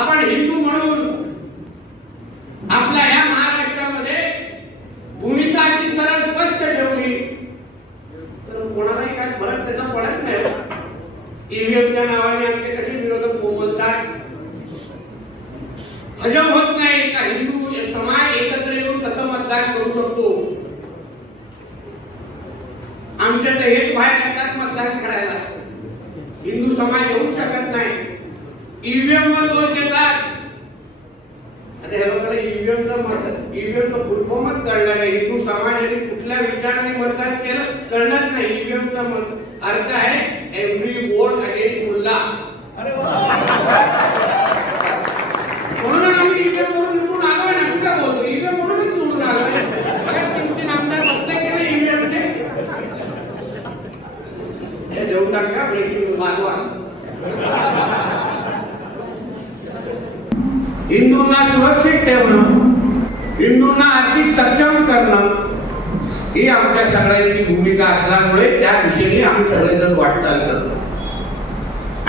आपण हिंदू म्हणून आपल्या या महाराष्ट्रामध्ये भूमिका अशी सरळ स्पष्ट ठेवली तर कोणालाही काय फरक त्याचा पडत नाही। ईव्हीएमच्या नावाने आमचे कसे विरोधक बोलतात, हजम होत नाही का हिंदू समाज एकत्र येऊन कसं मतदान करू शकतो। आमच्या तर हेच बाहेर येतात मतदान करायला, हिंदू समाज येऊ शकत नाही। ईव्हीएम वर दोष देतात, अरे हे लोकांना ईव्हीएमचं फुल फॉर्मच कळलं नाही। हिंदू समाजाने कुठल्या विचाराने मतदान केलं कळलंच नाही। ईव्हीएमचा अर्थ आहे एव्हरी वोट अगेन्स्ट मुल्ला। अरे म्हणून आम्ही ईव्हीएम वरून निवडून आलोय ना, कुठे बोलतो ईव्हीएम म्हणूनच निवडून आलोय। अरे 3-3 आमदार बसले केले ईव्हीएमने, हे देऊ टाका ब्रेकिंग मागवा। हिंदूंना सुरक्षित ठेवणं, हिंदूंना आर्थिक सक्षम करणं ही आमच्या सगळ्यांची भूमिका असल्यामुळे त्या दिशेने आम्ही सगळेजण वाटचाल करतो।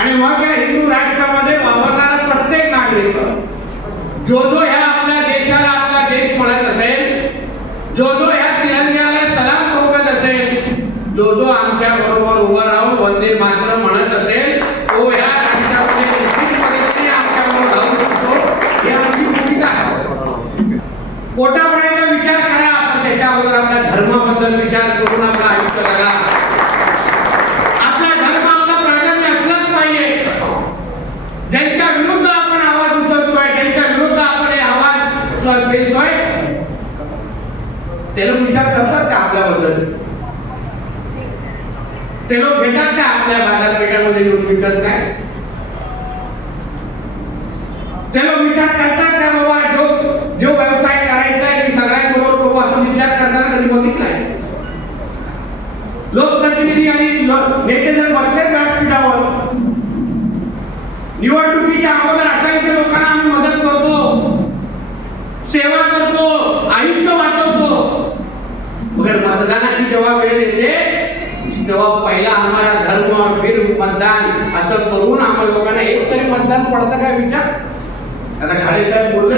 आणि मग या हिंदू राष्ट्रामध्ये वावरणारा प्रत्येक नागरिक जो ह्या आपल्या देशाला आपला देश म्हणत असेल, जो ह्या तिरंग्याला सलाम ठोकत असेल, जो आमच्या बरोबर उभं राहून वंदे मातरम म्हणत असेल, तो ह्या राष्ट्रामध्ये निश्चितपणे आमच्याबरोबर राहू शकतो। ही आमची भूमिका आहे। पोटापाण्याचा विचार करा, आपण त्याच्या अगोदर आपल्या धर्माबद्दल विचार करून आपलं आयुष्य जगा। आपला धर्म आपला प्राधान्य असलंच पाहिजे। ज्यांच्या विरुद्ध आपण आवाज उचलतोय, ज्यांच्या विरुद्ध आपण हे आवाज पेलतोय, ते लोक विचार करतात का आपल्याबद्दल? ते लोक घेतात का आपल्या बाजारपेठामध्ये येऊन विकत काय? ते लोक विचार करतात का बाबा जो व्यवसाय करायचा आहे मी सगळ्यांबरोबर करू असं विचार करताना कधी बघितलाय? लोकप्रतिनिधी आणि नेते जर बसले व्यासपीठावर, निवडणुकीच्या अगोदर असंख्य लोकांना आम्ही मदत करतो, सेवा करतो, आयुष्य वाचवतो, मगर मतदानाची जेव्हा वेळ येते तेव्हा पहिला हमारा धर्म और फिर मतदान असं करून आम्हा लोकांना एक तरी मतदान पडतं काय विचार? आता खाडे साहेब बोलले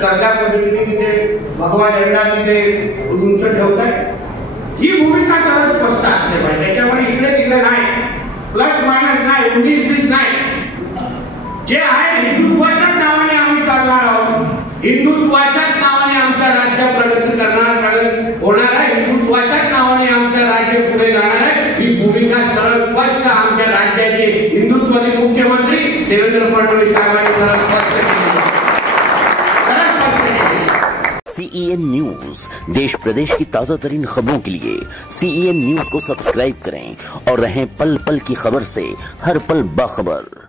कर्जा पद्धतीने तिथे भगवा झेंडा तिथे उंच ठेवताय, ही भूमिका सरळ स्पष्ट असते पाहिजे। त्याच्यामुळे इकडे तिकडे नाही, प्लस मायनस नाही, 19-20 नाही। जे आहे हिंदुत्वाच्याच नावाने आम्ही चालणार आहोत, हिंदुत्वाच्याच नावाने आमचं राज्य प्रगती करणार, प्रगती होणार आहे, हिंदुत्वाच्याच नावाने आमचं राज्य पुढे जाणार आहे। ही भूमिका सरळ स्पष्ट आमच्या राज्याचे हिंदुत्वाचे मुख्यमंत्री देवेंद्र फडणवीस साहेबांनी सरळ स्पष्ट केली। CEN न्यूज, देश प्रदेश की ताजा तरीन खबरों के लिए CEN न्यूज को सब्सक्राइब करें और रहें पल पल की खबर से हर पल बाखबर।